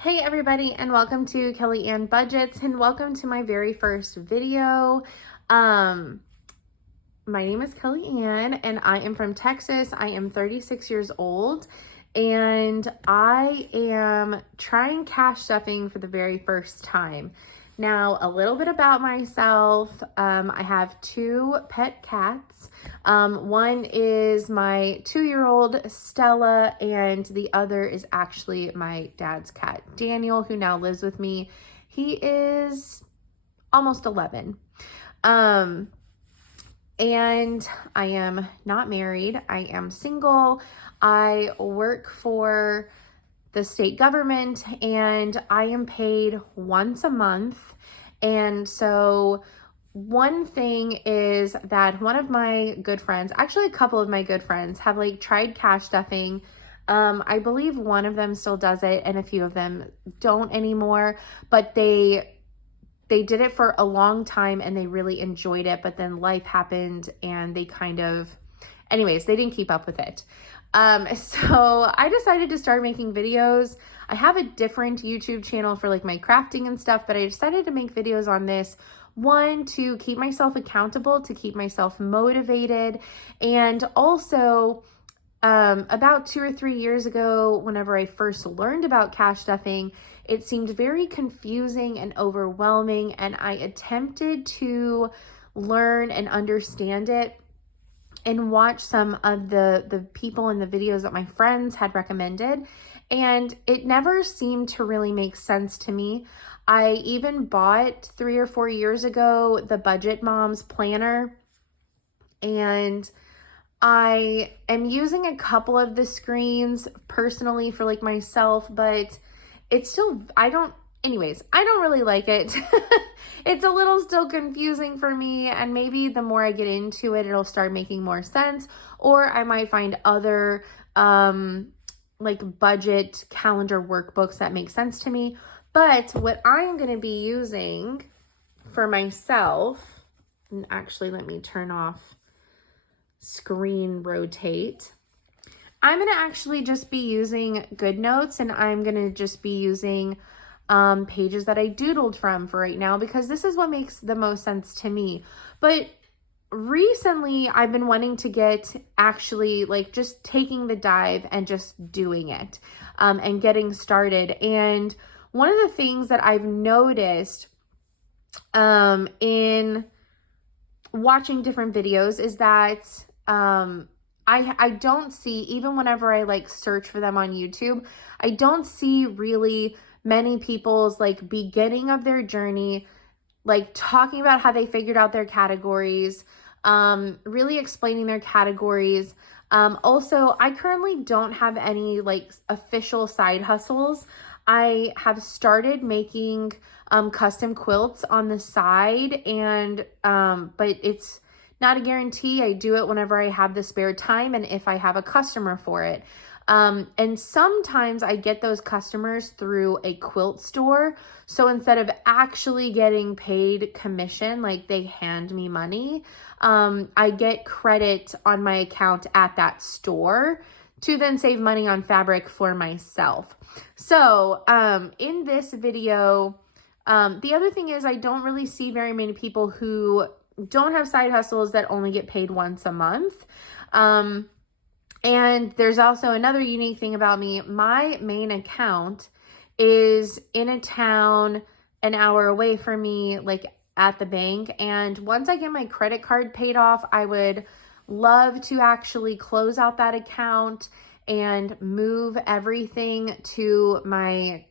Hey everybody, and welcome to Kelly Ann Budgets, and welcome to my very first video. My name is Kelly Ann and I am from Texas. I am 36 years old and I am trying cash stuffing for the very first time. Now, a little bit about myself. I have two pet cats. One is my 2-year-old Stella, and the other is actually my dad's cat, Daniel, who now lives with me. He is almost 11. And I am not married. I am single. I work for the state government and I am paid once a month. And so one thing is that one of my good friends, actually a couple of my good friends, have tried cash stuffing. I believe one of them still does it and a few of them don't anymore, but they did it for a long time and they really enjoyed it, but then life happened and they they didn't keep up with it. So I decided to start making videos. I have a different YouTube channel for my crafting and stuff, but I decided to make videos on this. One, to keep myself accountable, to keep myself motivated, and also about 2 or 3 years ago, whenever I first learned about cash stuffing, it seemed very confusing and overwhelming, and I attempted to learn and understand it and watch some of the people in the videos that my friends had recommended, and it never seemed to really make sense to me. I even bought 3 or 4 years ago the Budget Moms planner, and I am using a couple of the screens personally for myself, but it's still, I don't really like it. It's a little still confusing for me, and maybe the more I get into it, it'll start making more sense, or I might find other budget calendar workbooks that make sense to me. But what I'm going to be using for myself, and actually let me turn off screen rotate. I'm going to actually just be using GoodNotes, and I'm going to just be using pages that I doodled from for right now, because this is what makes the most sense to me. But recently I've been wanting to get actually just taking the dive and just doing it and getting started. And one of the things that I've noticed in watching different videos is that I don't see, even whenever I search for them on YouTube, I don't see really many people's beginning of their journey, talking about how they figured out their categories, really explaining their categories. Also, I currently don't have any official side hustles. I have started making custom quilts on the side, and but it's not a guarantee. I do it whenever I have the spare time and if I have a customer for it. And sometimes I get those customers through a quilt store. So instead of actually getting paid commission, they hand me money, I get credit on my account at that store to then save money on fabric for myself. So in this video, the other thing is I don't really see very many people who don't have side hustles that only get paid once a month. And there's also another unique thing about me. My main account is in a town an hour away from me, at the bank. And once I get my credit card paid off, I would love to actually close out that account and move everything to my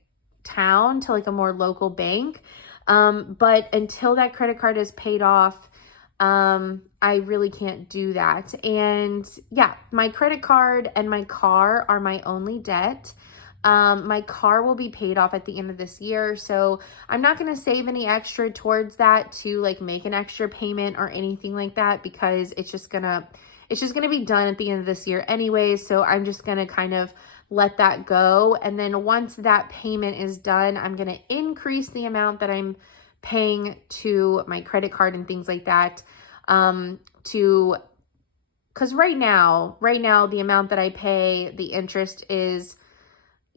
town, to a more local bank. But until that credit card is paid off, I really can't do that. And yeah, my credit card and my car are my only debt. My car will be paid off at the end of this year, so I'm not going to save any extra towards that to make an extra payment or anything like that, because it's just gonna be done at the end of this year anyway. So I'm just gonna kind of let that go, and then once that payment is done, I'm gonna increase the amount that I'm paying to my credit card and things like that, because right now the amount that I pay, the interest is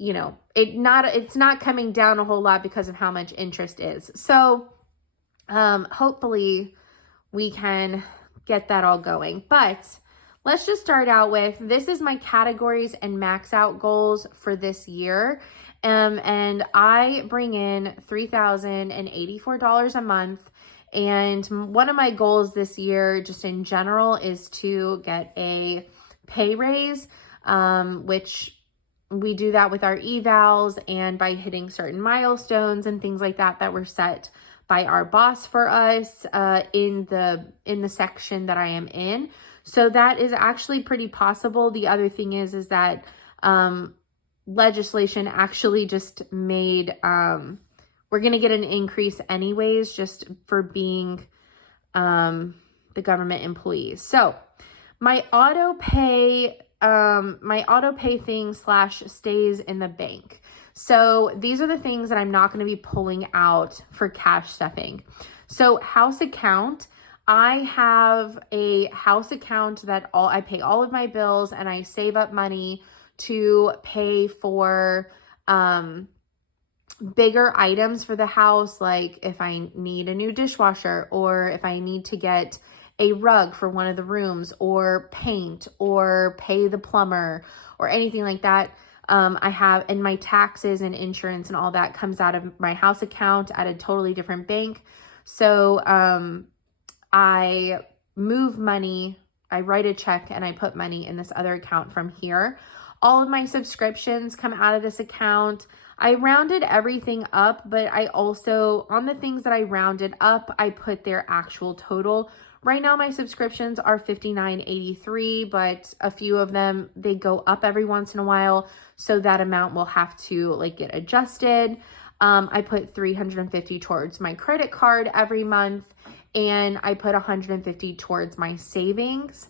you know, it's not coming down a whole lot because of how much interest is. So hopefully we can get that all going. But let's just start out with, this is my categories and max out goals for this year. And I bring in $3,084 a month. And one of my goals this year, just in general, is to get a pay raise, which we do that with our evals and by hitting certain milestones and things like that that were set by our boss for us in the section that I am in. So that is actually pretty possible. The other thing is that legislation actually just made, we're going to get an increase anyways, just for being the government employees. So my auto pay thing / stays in the bank. So these are the things that I'm not going to be pulling out for cash stuffing. So house account, I have a house account that I pay all of my bills, and I save up money to pay for bigger items for the house, like if I need a new dishwasher, or if I need to get a rug for one of the rooms, or paint, or pay the plumber, or anything like that. I have, and my taxes and insurance and all that comes out of my house account at a totally different bank. So I move money, I write a check, and I put money in this other account from here. All of my subscriptions come out of this account. I rounded everything up, but I also, on the things that I rounded up, I put their actual total. Right now, my subscriptions are $59.83, but a few of them, they go up every once in a while. So that amount will have to like get adjusted. I put $350 towards my credit card every month, and I put $150 towards my savings.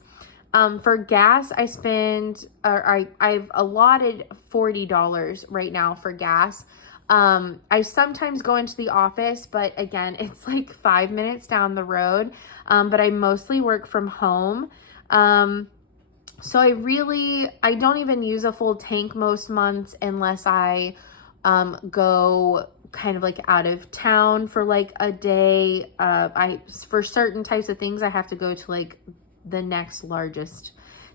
For gas, I've allotted $40 right now for gas. I sometimes go into the office, but again, it's like 5 minutes down the road. But I mostly work from home. So I don't even use a full tank most months unless I, go kind of like out of town for like a day. For certain types of things, I have to go to like the next largest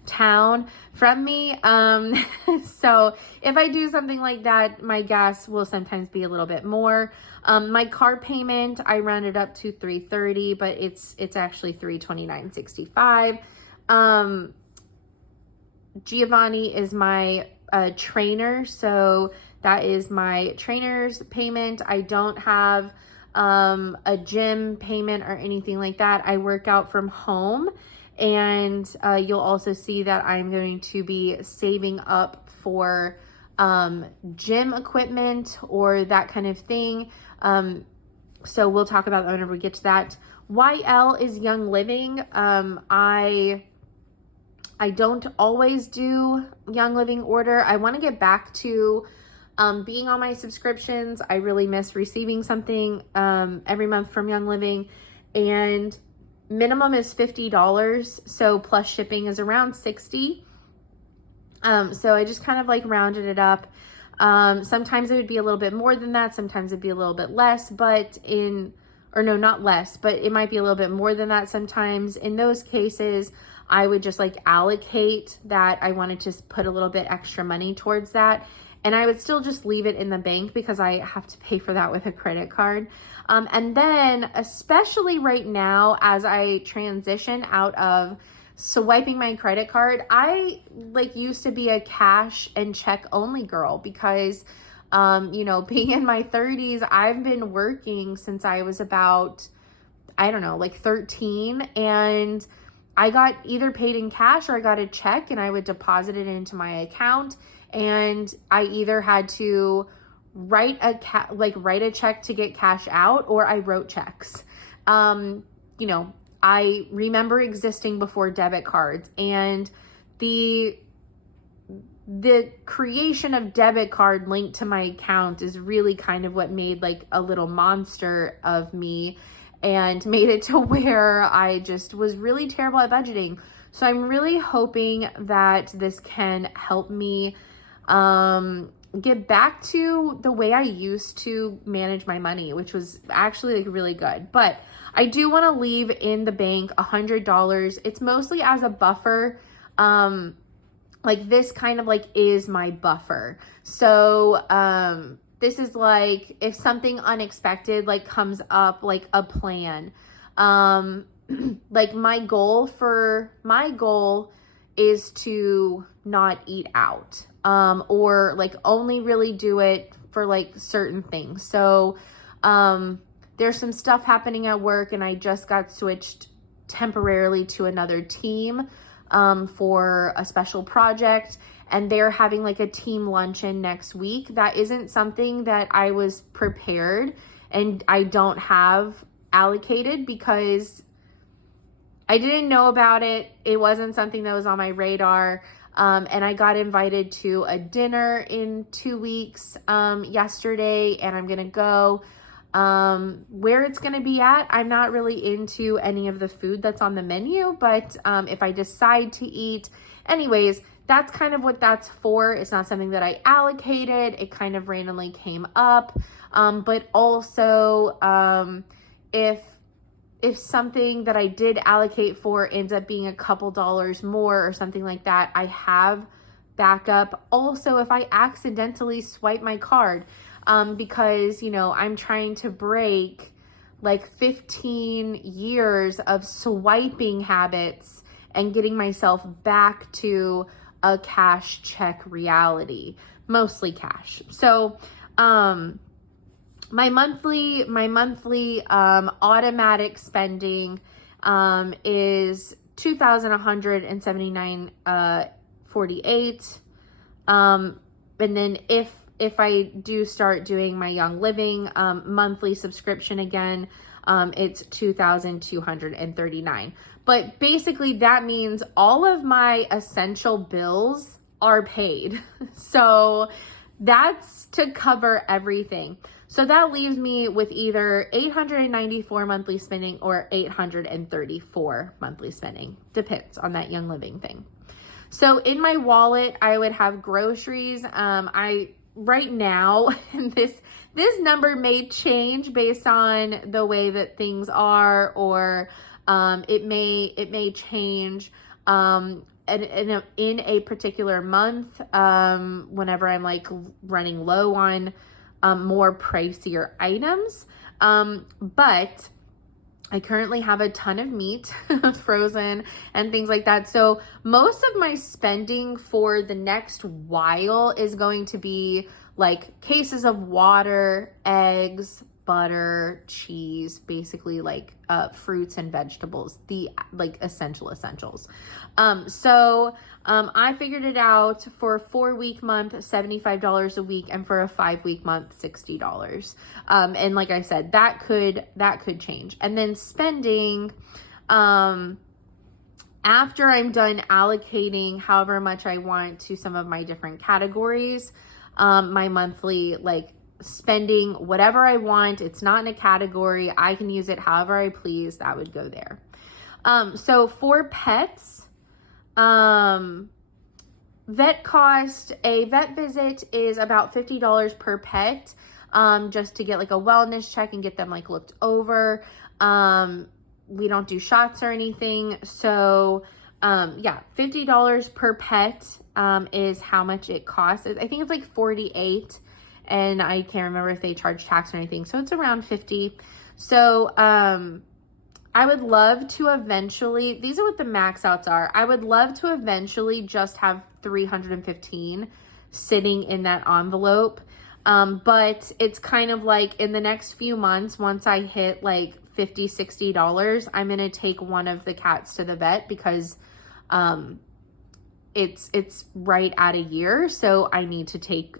town from me. So if I do something like that, my gas will sometimes be a little bit more. My car payment, I rounded up to $330, but it's actually $329.65. Giovanni is my trainer, so that is my trainer's payment. I don't have a gym payment or anything like that. I work out from home. And you'll also see that I'm going to be saving up for gym equipment or that kind of thing. So we'll talk about that whenever we get to that. YL is Young Living. I don't always do Young Living order. I want to get back to being on my subscriptions. I really miss receiving something every month from Young Living. And minimum is $50, so plus shipping is around $60. So I just kind of like rounded it up. Sometimes it would be a little bit more than that. Sometimes it'd be a little bit less, but not less, but it might be a little bit more than that sometimes. In those cases, I would just like allocate that I wanted to put a little bit extra money towards that. And I would still just leave it in the bank because I have to pay for that with a credit card. And then especially right now, as I transition out of swiping my credit card, I used to be a cash and check only girl because, being in my 30s, I've been working since I was about, 13, and I got either paid in cash or I got a check and I would deposit it into my account. And I either had to write a check to get cash out, or I wrote checks. I remember existing before debit cards, and the creation of debit card linked to my account is really kind of what made like a little monster of me and made it to where I just was really terrible at budgeting. So I'm really hoping that this can help me get back to the way I used to manage my money, which was actually like really good. But I do want to leave in the bank $100. It's mostly as a buffer. Like this kind of like is my buffer. So, this is like if something unexpected like comes up, like a plan. Like my goal is to not eat out, or like only really do it for like certain things. So, there's some stuff happening at work and I just got switched temporarily to another team, for a special project, and they're having like a team luncheon next week. That isn't something that I was prepared and I don't have allocated because I didn't know about it. It wasn't something that was on my radar. And I got invited to a dinner in 2 weeks, yesterday, and I'm going to go. Where it's going to be at, I'm not really into any of the food that's on the menu, but, if I decide to eat, anyways, that's kind of what that's for. It's not something that I allocated. It kind of randomly came up. But also, if something that I did allocate for ends up being a couple dollars more or something like that, I have backup. Also, if I accidentally swipe my card, because, you know, I'm trying to break like 15 years of swiping habits and getting myself back to a cash check reality, mostly cash. So, my monthly, automatic spending, is $2,179.48. And then if I do start doing my Young Living, monthly subscription again, it's $2,239. But basically that means all of my essential bills are paid. So that's to cover everything. So that leaves me with either $894 monthly spending or $834 monthly spending. Depends on that Young Living thing. So in my wallet, I would have groceries. Right now, and this number may change based on the way that things are, or it may change in a particular month, whenever I'm like running low on more pricier items. But I currently have a ton of meat frozen and things like that. So most of my spending for the next while is going to be like cases of water, eggs, butter, cheese, basically like fruits and vegetables, the like essentials. I figured it out for a 4-week month, $75 a week, and for a 5-week month, $60. And like I said, that could change. And then spending, after I'm done allocating however much I want to some of my different categories, my monthly like spending whatever I want, it's not in a category, I can use it however I please, that would go there. So for pets, vet cost, a vet visit is about $50 per pet, just to get like a wellness check and get them like looked over. We don't do shots or anything. So, yeah, $50 per pet, is how much it costs. I think it's like 48, and I can't remember if they charge tax or anything. So it's around 50. So, I would love to eventually, these are what the max outs are. I would love to eventually just have 315 sitting in that envelope. But it's kind of like in the next few months, once I hit like $50, $60, I'm going to take one of the cats to the vet because, it's right at a year. So I need to take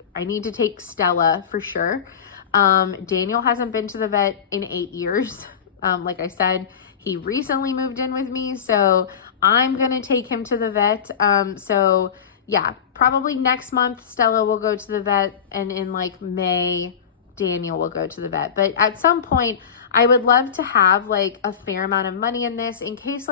Stella for sure. Daniel hasn't been to the vet in 8 years. Like I said, he recently moved in with me, so I'm going to take him to the vet. So yeah, probably next month, Stella will go to the vet, and in like May, Daniel will go to the vet. But at some point, I would love to have like a fair amount of money in this in case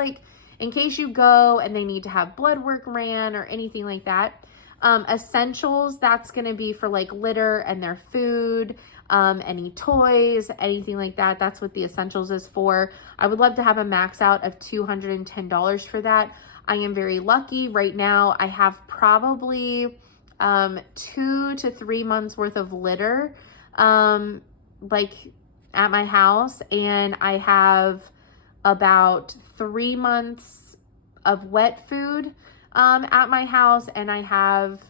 you go and they need to have blood work ran or anything like that. Essentials, that's going to be for like litter and their food, any toys, anything like that. That's what the essentials is for. I would love to have a max out of $210 for that. I am very lucky right now. I have probably 2 to 3 months worth of litter like at my house, and I have about 3 months of wet food at my house, and I have,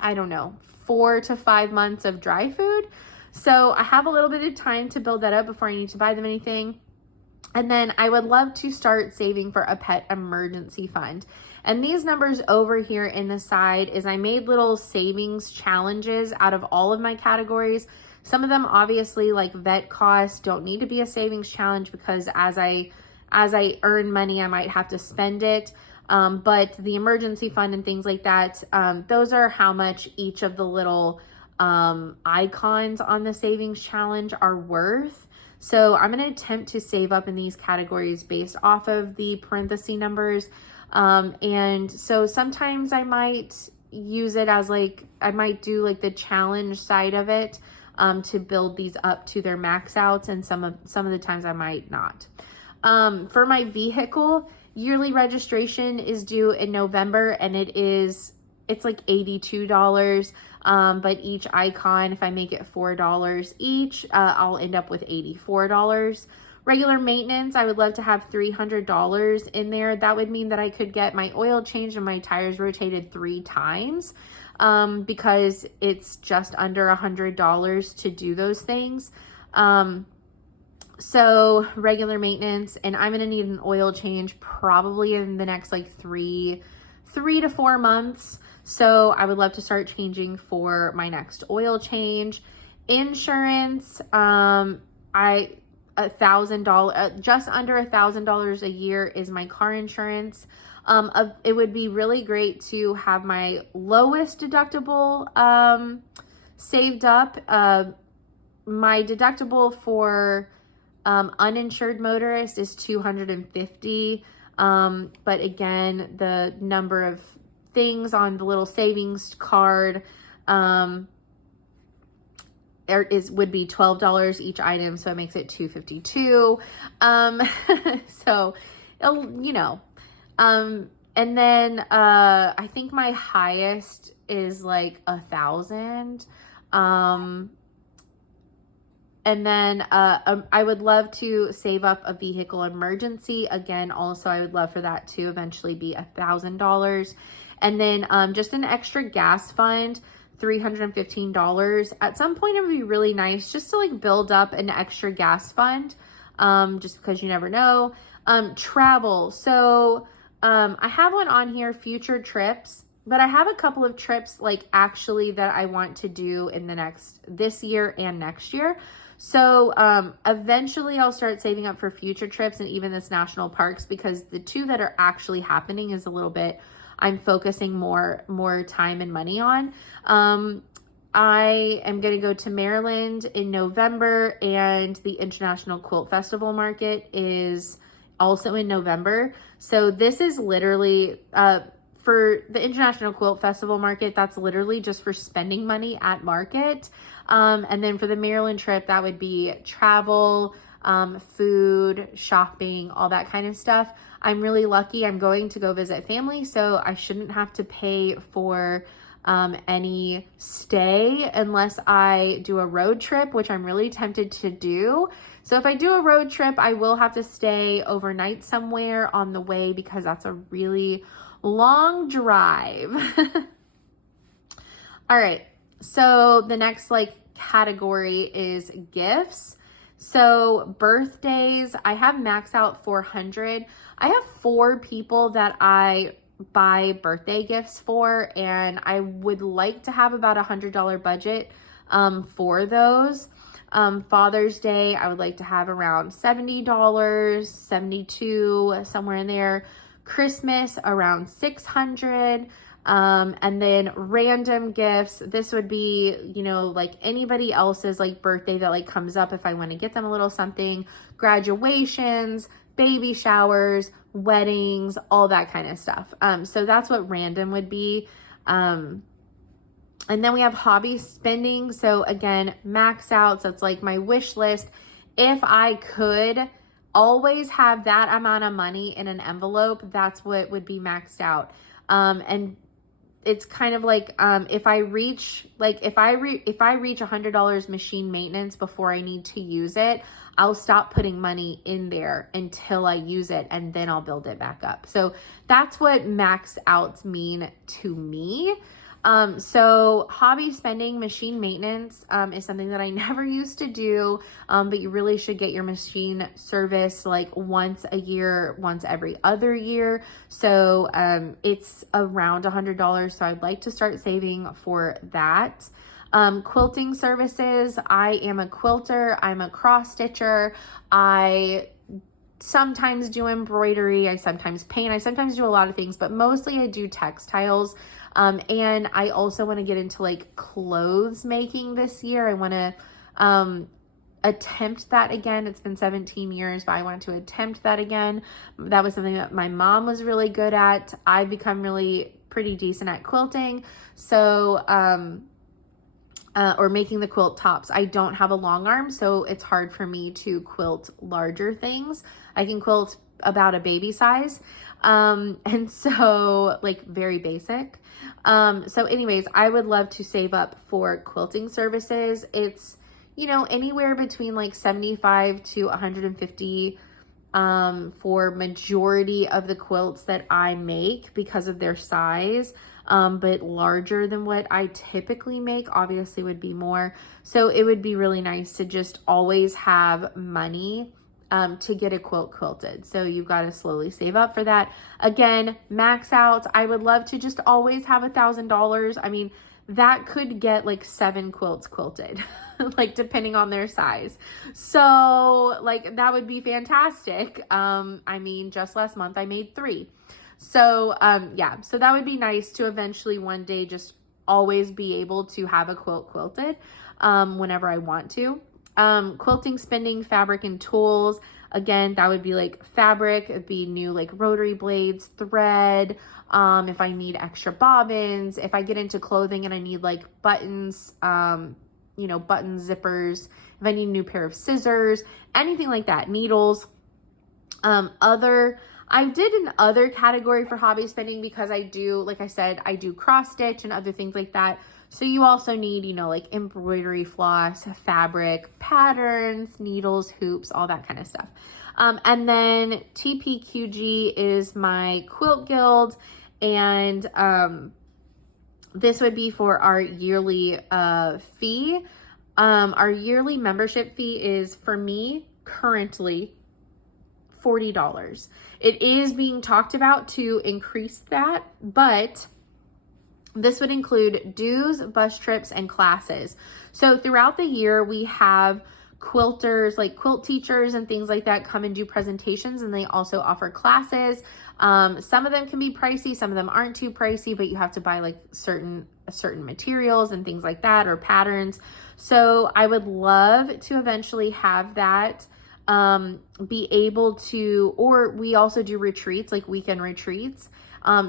I don't know, 4 to 5 months of dry food. So I have a little bit of time to build that up before I need to buy them anything. And then I would love to start saving for a pet emergency fund. And these numbers over here in the side is I made little savings challenges out of all of my categories. Some of them obviously, like vet costs, don't need to be a savings challenge because as I earn money, I might have to spend it. But the emergency fund and things like that, those are how much each of the little icons on the savings challenge are worth. So I'm going to attempt to save up in these categories based off of the parenthesis numbers. And so sometimes I might use it as like, I might do like the challenge side of it to build these up to their max outs, and some of the times I might not. For my vehicle, yearly registration is due in November, and it's like $82. But each icon, if I make it $4 each, I'll end up with $84. Regular maintenance, I would love to have $300 in there. That would mean that I could get my oil changed and my tires rotated 3 times because it's just under $100 to do those things. So regular maintenance, and I'm going to need an oil change probably in the next like 3 to 4 months. So I would love to start changing for my next oil change. Insurance, $1,000, just under $1,000 a year is my car insurance. It would be really great to have my lowest deductible saved up. My deductible for uninsured motorist is $250. But again, the number of things on the little savings card would be $12 each item, so it makes it $252. So you know, and then I think my highest is like 1,000. And then I would love to save up a vehicle emergency. Again, also I would love for that to eventually be $1,000. And then just an extra gas fund, $315. At some point it would be really nice just to like build up an extra gas fund, just because you never know. Travel. So I have one on here, future trips, but I have a couple of trips like actually that I want to do in this year and next year. So eventually I'll start saving up for future trips and even this national parks, because the 2 that are actually happening is a little bit, I'm focusing more time and money on. I am going to go to Maryland in November, and the International Quilt Festival Market is also in November. So this is literally, for the International Quilt Festival Market, that's literally just for spending money at market. And then for the Maryland trip, that would be travel, food, shopping, all that kind of stuff. I'm really lucky. I'm going to go visit family, so I shouldn't have to pay for any stay unless I do a road trip, which I'm really tempted to do. So if I do a road trip, I will have to stay overnight somewhere on the way because that's a really long drive. All right. So the next category is gifts. So birthdays, I have max out 400. I have 4 people that I buy birthday gifts for, and I would like to have about $100 budget for those. Father's Day, I would like to have around $70, $72, somewhere in there. Christmas, around $600. And then random gifts, this would be, anybody else's birthday that comes up if I want to get them a little something. Graduations, baby showers, weddings, all that kind of stuff. So that's what random would be. And then we have hobby spending. So again, max out. So it's like my wish list. If I could always have that amount of money in an envelope, that's what would be maxed out. And it's kind of like, if I reach $100 machine maintenance before I need to use it, I'll stop putting money in there until I use it, and then I'll build it back up. So that's what max outs mean to me. So hobby spending, machine maintenance, is something that I never used to do. But you really should get your machine serviced like once a year, once every other year. So, it's around $100. So I'd like to start saving for that. Quilting services. I am a quilter. I'm a cross stitcher. I sometimes do embroidery. I sometimes paint. I sometimes do a lot of things, but mostly I do textiles. And I also want to get into like clothes making this year. I want to, attempt that again. It's been 17 years, but I want to attempt that again. That was something that my mom was really good at. I've become really pretty decent at quilting. So, or making the quilt tops. I don't have a long arm, so it's hard for me to quilt larger things. I can quilt about a baby size. And so like very basic. So anyways, I would love to save up for quilting services. It's, anywhere between like 75 to 150, for majority of the quilts that I make because of their size. But larger than what I typically make obviously would be more. So it would be really nice to just always have money to get a quilt quilted. So you've got to slowly save up for that. Again, max out. I would love to just always have $1,000. I mean, that could get like 7 quilts quilted, like depending on their size. So like that would be fantastic. I mean, just last month I made 3. So, yeah, so that would be nice to eventually one day just always be able to have a quilt quilted, whenever I want to. Quilting, spending, fabric, and tools. Again, that would be like fabric. It'd be new like rotary blades, thread. If I need extra bobbins, if I get into clothing and I need like buttons, button zippers, if I need a new pair of scissors, anything like that, needles. I did an other category for hobby spending because I do, like I said, I do cross stitch and other things like that. So you also need, like embroidery floss, fabric, patterns, needles, hoops, all that kind of stuff. And then TPQG is my quilt guild. And this would be for our yearly fee. Our yearly membership fee is, for me, currently $40. It is being talked about to increase that, but this would include dues, bus trips, and classes. So throughout the year, we have quilters, like quilt teachers and things like that, come and do presentations, and they also offer classes. Some of them can be pricey, some of them aren't too pricey, but you have to buy like certain materials and things like that, or patterns. So I would love to eventually have that, be able to, or we also do retreats, like weekend retreats.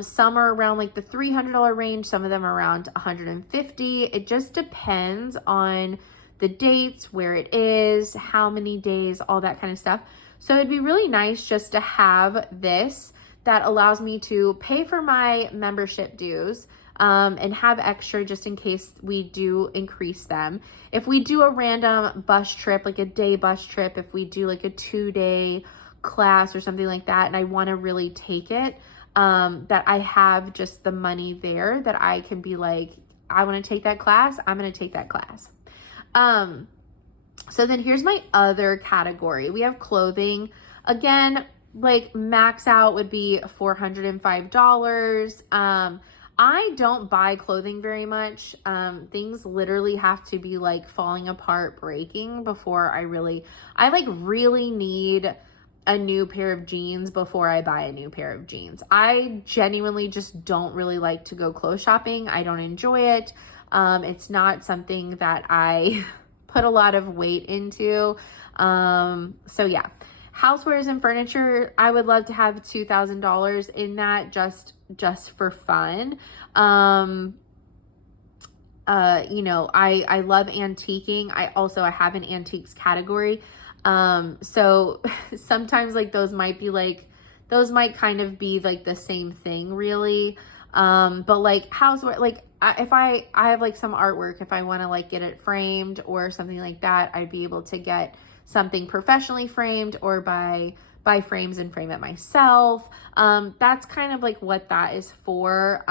Some are around like the $300 range. Some of them are around $150. It just depends on the dates, where it is, how many days, all that kind of stuff. So it'd be really nice just to have this that allows me to pay for my membership dues, and have extra just in case we do increase them. If we do a random bus trip, like a day bus trip, if we do like a 2-day class or something like that, and I want to really take it, that I have just the money there that I can be like, I want to take that class, I'm going to take that class. So then here's my other category. We have clothing. Again, like max out would be $405. I don't buy clothing very much. Things literally have to be like falling apart, breaking before I really need a new pair of jeans before I buy a new pair of jeans. I genuinely just don't really like to go clothes shopping. I don't enjoy it. It's not something that I put a lot of weight into. So yeah. housewares and furniture, I would love to have $2,000 in that just for fun. You know, I love antiquing. I have an antiques category. So sometimes like those might kind of be like the same thing really. But like houseware, like if I have like some artwork, if I want to like get it framed or something like that, I'd be able to get something professionally framed or buy frames and frame it myself. That's kind of like what that is for.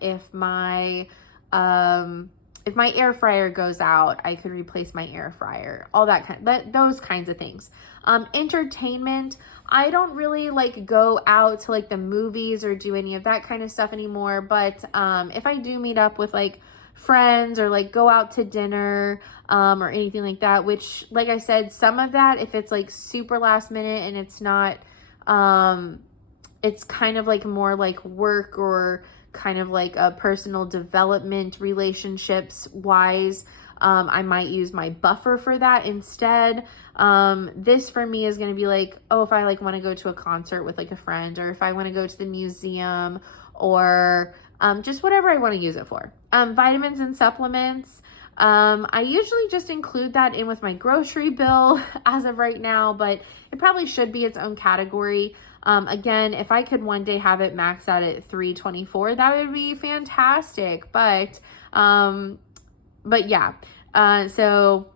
If my air fryer goes out, I could replace my air fryer, all those kinds of things. Entertainment, I don't really like go out to like the movies or do any of that kind of stuff anymore. But if I do meet up with like friends or like go out to dinner or anything like that, which like I said, some of that, if it's like super last minute and it's not, it's kind of like more like work or kind of like a personal development relationships wise, I might use my buffer for that instead. This for me is going to be like, oh, if I like want to go to a concert with like a friend, or if I want to go to the museum, or just whatever I want to use it for. Vitamins and supplements. I usually just include that in with my grocery bill as of right now, but it probably should be its own category. Again, if I could one day have it maxed out at $324, that would be fantastic. But yeah, so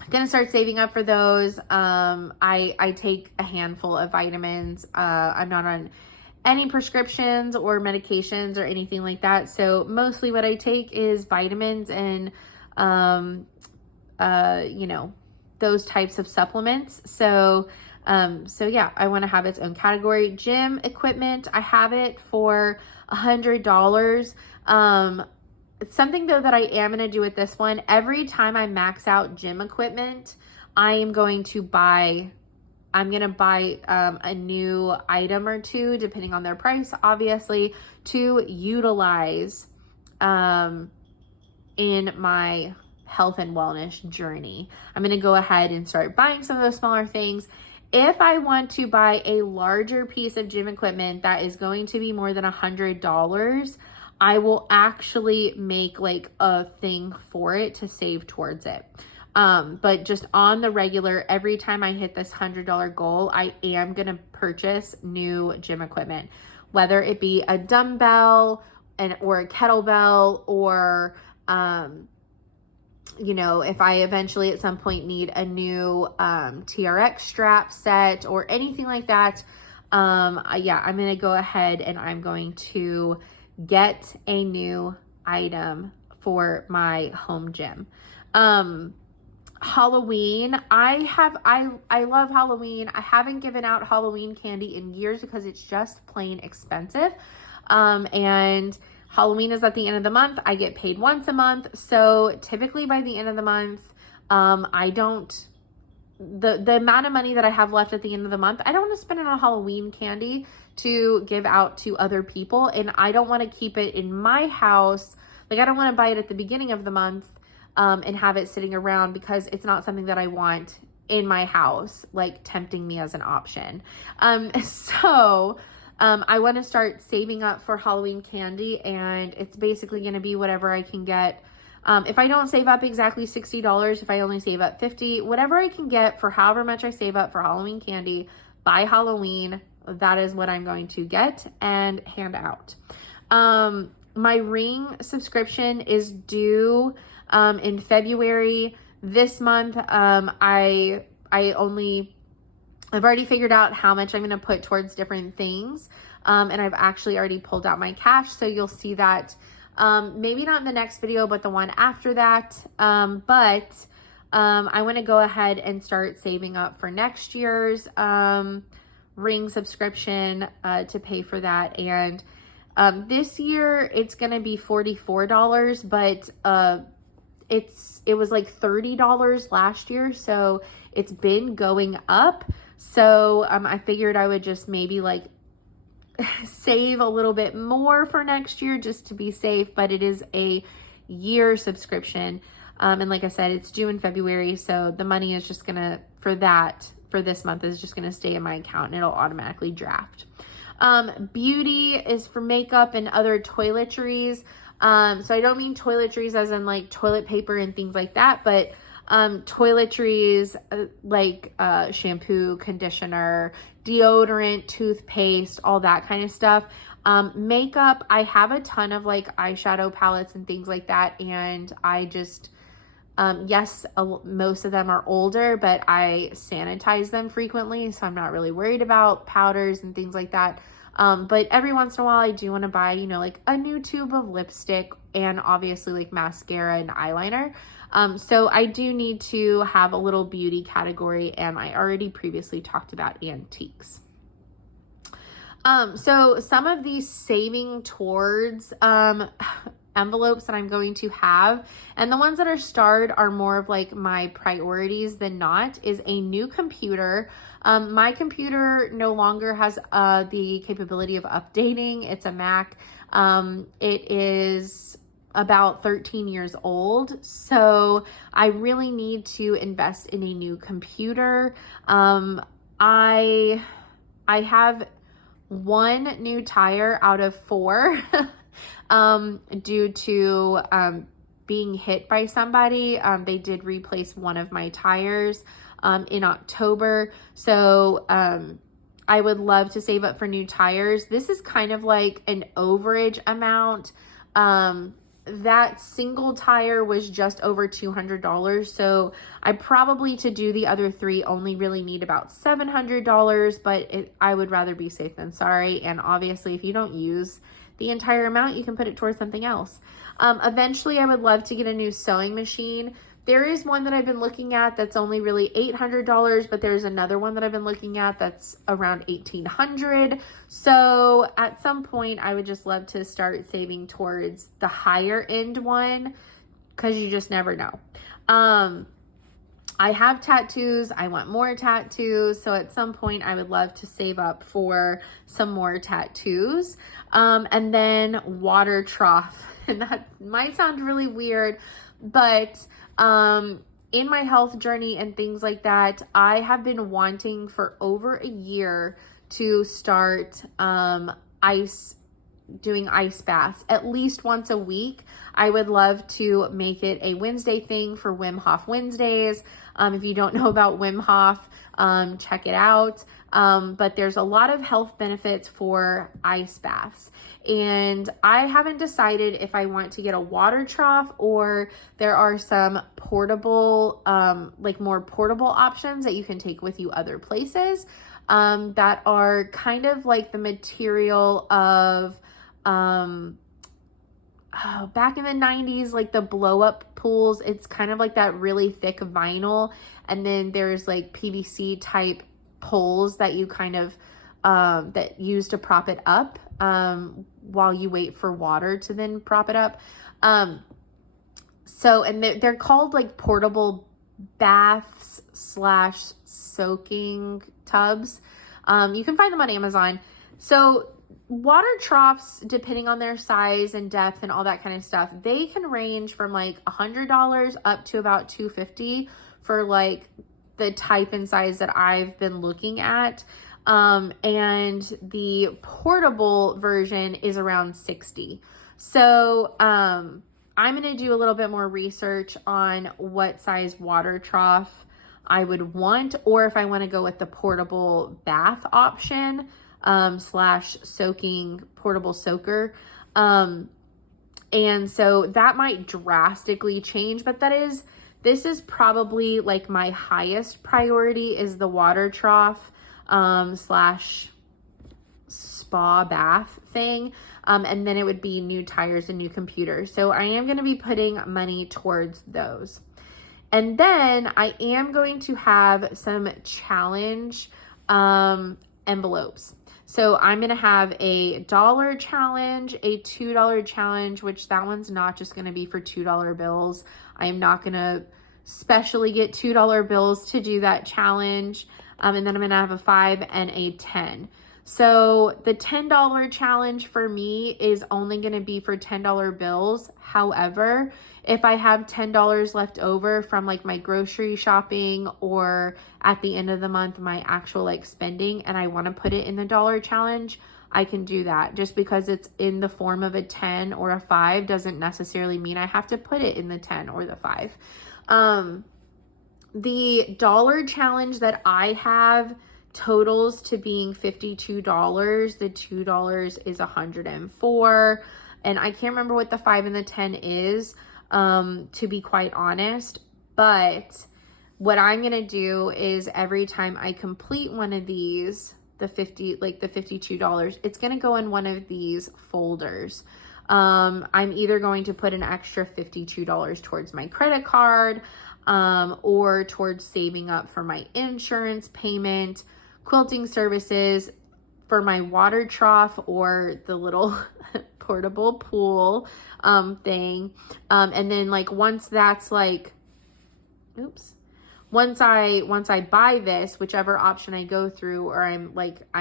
I'm gonna start saving up for those. I take a handful of vitamins. I'm not on any prescriptions or medications or anything like that. So mostly what I take is vitamins and, you know, those types of supplements. So yeah, I want to have its own category. Gym equipment, I have it for $100. Something though that I am going to do with this one, every time I max out gym equipment, I'm going to buy a new item or two, depending on their price, obviously, to utilize in my health and wellness journey. I'm going to go ahead and start buying some of those smaller things. If I want to buy a larger piece of gym equipment that is going to be more than $100, I will actually make like a thing for it to save towards it. But just on the regular, every time I hit this $100 goal, I am going to purchase new gym equipment, whether it be a dumbbell or a kettlebell, or, you know, if I eventually at some point need a new TRX strap set or anything like that, yeah, I'm going to go ahead and I'm going to get a new item for my home gym. Halloween, I love Halloween. I haven't given out Halloween candy in years because it's just plain expensive. And Halloween is at the end of the month. I get paid once a month. So typically by the end of the month, the amount of money that I have left at the end of the month, I don't want to spend it on Halloween candy to give out to other people. And I don't want to keep it in my house. Like, I don't want to buy it at the beginning of the month, and have it sitting around, because it's not something that I want in my house, like tempting me as an option. So I want to start saving up for Halloween candy, and it's basically going to be whatever I can get. If I don't save up exactly $60, if I only save up $50, whatever I can get for however much I save up for Halloween candy by Halloween, that is what I'm going to get and hand out. My ring subscription is due in February. This month, I've already figured out how much I'm going to put towards different things. And I've actually already pulled out my cash. So you'll see that, maybe not in the next video, but the one after that. But I want to go ahead and start saving up for next year's, ring subscription, to pay for that. And, this year it's going to be $44, but, it was like $30 last year. So it's been going up. So, I figured I would just maybe like save a little bit more for next year just to be safe, but it is a year subscription. And like I said, it's due in February. So the money is just gonna, for that, for this month is just going to stay in my account and it'll automatically draft. Beauty is for makeup and other toiletries. So I don't mean toiletries as in like toilet paper and things like that, but toiletries like shampoo, conditioner, deodorant, toothpaste, all that kind of stuff. Makeup, I have a ton of like eyeshadow palettes and things like that, and I just yes, most of them are older, but I sanitize them frequently, so I'm not really worried about powders and things like that. But every once in a while I do want to buy, you know, like a new tube of lipstick and obviously like mascara and eyeliner. So I do need to have a little beauty category, and I already previously talked about antiques. So some of these saving towards envelopes that I'm going to have, and the ones that are starred are more of like my priorities than not, is a new computer. My computer no longer has the capability of updating. It's a Mac. It is about 13 years old, so I really need to invest in a new computer. I have one new tire out of 4 due to being hit by somebody. They did replace one of my tires in October, so I would love to save up for new tires. This is kind of like an overage amount. That single tire was just over $200, so I probably, to do the other 3, only really need about $700, but I would rather be safe than sorry. And obviously if you don't use the entire amount, you can put it towards something else. Eventually I would love to get a new sewing machine. There is one that I've been looking at that's only really $800, but there's another one that I've been looking at that's around $1,800. So at some point, I would just love to start saving towards the higher end one, because you just never know. I have tattoos. I want more tattoos. So at some point, I would love to save up for some more tattoos. And then water trough. And that might sound really weird, but in my health journey and things like that, I have been wanting for over a year to start doing ice baths at least once a week. I would love to make it a Wednesday thing for Wim Hof Wednesdays. If you don't know about Wim Hof, check it out. But there's a lot of health benefits for ice baths. And I haven't decided if I want to get a water trough, or there are some portable, like more portable options that you can take with you other places, that are kind of like the material of, back in the 90s, like the blow up pools. It's kind of like that really thick vinyl. And then there's like PVC type poles that you kind of, that use to prop it up, while you wait for water to then prop it up. So, and they're called like portable baths / soaking tubs. You can find them on Amazon. So water troughs, depending on their size and depth and all that kind of stuff, they can range from like $100 up to about $250 for like the type and size that I've been looking at. And the portable version is around $60. So, I'm going to do a little bit more research on what size water trough I would want, or if I want to go with the portable bath option, / soaking portable soaker. And so that might drastically change, but this is probably like my highest priority, is the water trough, / spa bath thing. And then it would be new tires and new computer. So I am going to be putting money towards those. And then I am going to have some challenge, envelopes. So I'm going to have a $1 challenge, a $2 challenge, which that one's not just going to be for $2 bills. I am not going to specially get $2 bills to do that challenge. And then I'm going to have a 5 and a 10. So the $10 challenge for me is only going to be for $10 bills. However, if I have $10 left over from like my grocery shopping or at the end of the month, my actual like spending, and I want to put it in the dollar challenge, I can do that. Just because it's in the form of a 10 or a 5 doesn't necessarily mean I have to put it in the 10 or the 5. The dollar challenge that I have totals to being $52. The $2 is $104. And I can't remember what the 5 and the 10 is, to be quite honest. But what I'm going to do is every time I complete one of these, the $52, it's going to go in one of these folders. I'm either going to put an extra $52 towards my credit card, or towards saving up for my insurance payment, quilting services, for my water trough, or the little portable pool thing. And then like once that's like, once I buy this, whichever option I go through, or I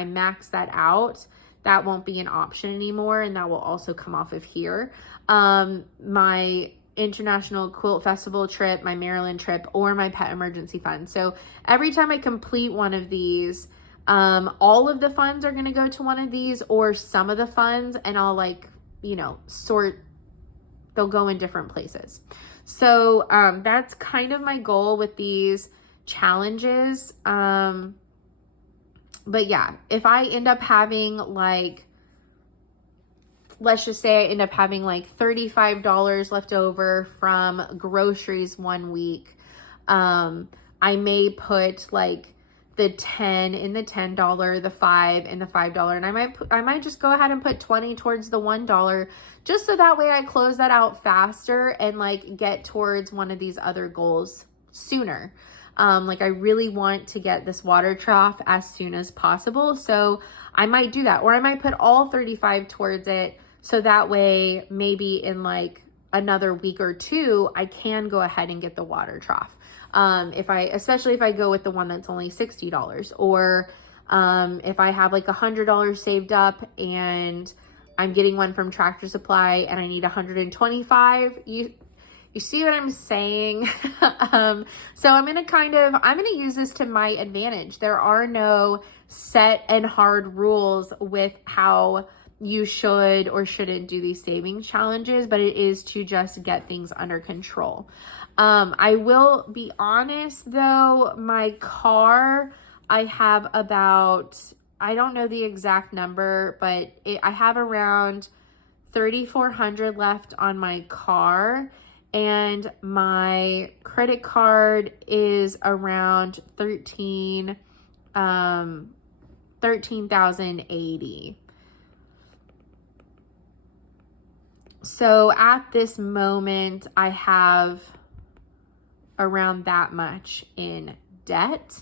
max that out, that won't be an option anymore, and that will also come off of here. My International Quilt Festival trip, my Maryland trip, or my pet emergency fund. So every time I complete one of these, all of the funds are going to go to one of these, or some of the funds, and I'll sort, they'll go in different places. So that's kind of my goal with these challenges. But yeah, if I end up having let's just say I end up having like $35 left over from groceries one week, I may put like the 10 in the $10, the 5 in the $5, and I might just go ahead and put 20 towards the $1, just so that way I close that out faster and like get towards one of these other goals sooner. I really want to get this water trough as soon as possible, so I might do that, or I might put all 35 towards it, so that way maybe in like another week or two I can go ahead and get the water trough. Especially if I go with the one that's only $60, or if I have like $100 saved up and I'm getting one from Tractor Supply and I need 125, you see what I'm saying? So I'm going to use this to my advantage. There are no set and hard rules with how you should or shouldn't do these savings challenges, but it is to just get things under control. I will be honest though, my car, I have about, I don't know the exact number, but I have around $3,400 left on my car, and my credit card is around $13,080. So at this moment, I have around that much in debt.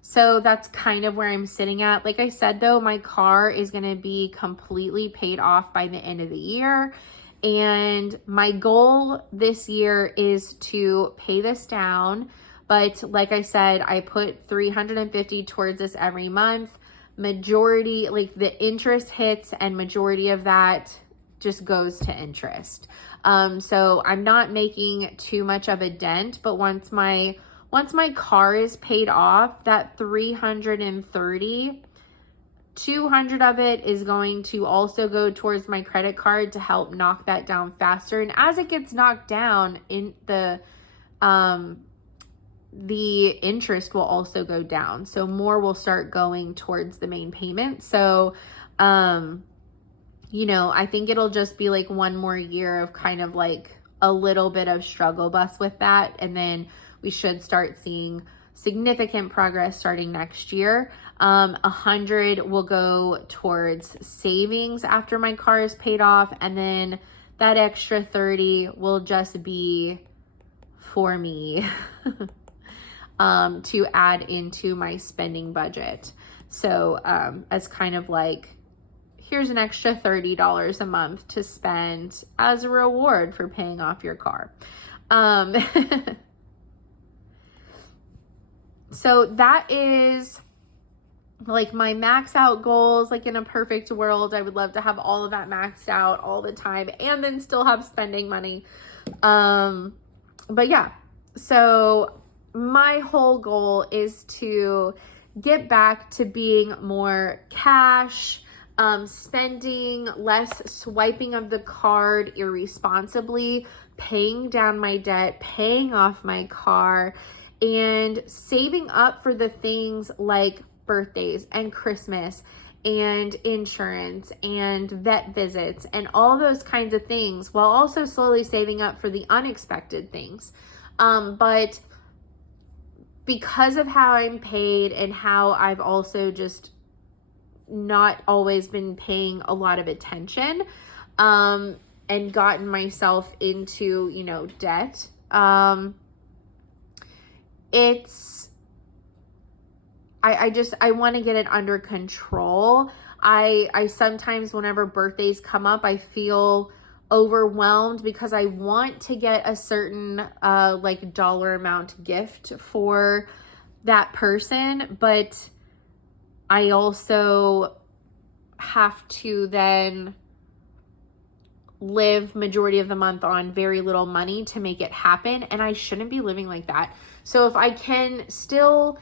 So that's kind of where I'm sitting at. Like I said, though, my car is going to be completely paid off by the end of the year. And my goal this year is to pay this down. But like I said, I put $350 towards this every month. Majority, like the interest hits, and majority of that just goes to interest. So I'm not making too much of a dent, but once my car is paid off, that $330, $200 of it is going to also go towards my credit card to help knock that down faster. And as it gets knocked down, in the interest will also go down. So more will start going towards the main payment. So, I think it'll just be like one more year of kind of like a little bit of struggle bus with that. And then we should start seeing significant progress starting next year. 100 will go towards savings after my car is paid off. And then that extra 30 will just be for me to add into my spending budget. So as kind of like, here's an extra $30 a month to spend as a reward for paying off your car. So that is like my max out goals, like in a perfect world, I would love to have all of that maxed out all the time and then still have spending money. But yeah, so my whole goal is to get back to being more cash, spending, less swiping of the card irresponsibly, paying down my debt, paying off my car, and saving up for the things like birthdays and Christmas and insurance and vet visits and all those kinds of things, while also slowly saving up for the unexpected things. But because of how I'm paid and how I've also just not always been paying a lot of attention, and gotten myself into, you know, debt, I want to get it under control. I sometimes, whenever birthdays come up, I feel overwhelmed because I want to get a certain like dollar amount gift for that person, but I also have to then live majority of the month on very little money to make it happen, and I shouldn't be living like that. So if I can still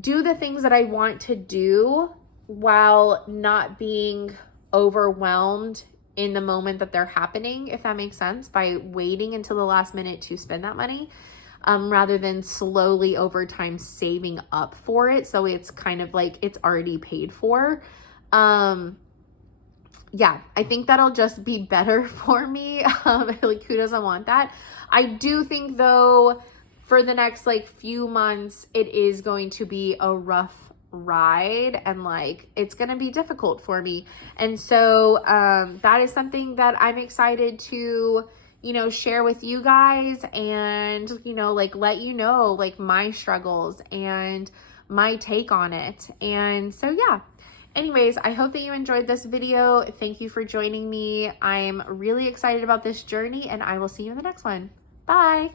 do the things that I want to do while not being overwhelmed in the moment that they're happening, if that makes sense, by waiting until the last minute to spend that money, rather than slowly over time saving up for it, so it's kind of like it's already paid for. Yeah, I think that'll just be better for me. Like, who doesn't want that? I do think, though, for the next like few months, it is going to be a rough ride, and like it's going to be difficult for me. And so that is something that I'm excited to, you know, share with you guys, and, you know, like let you know like my struggles and my take on it. And so yeah, anyways, I hope that you enjoyed this video. Thank you for joining me. I'm really excited about this journey, and I will see you in the next one. Bye.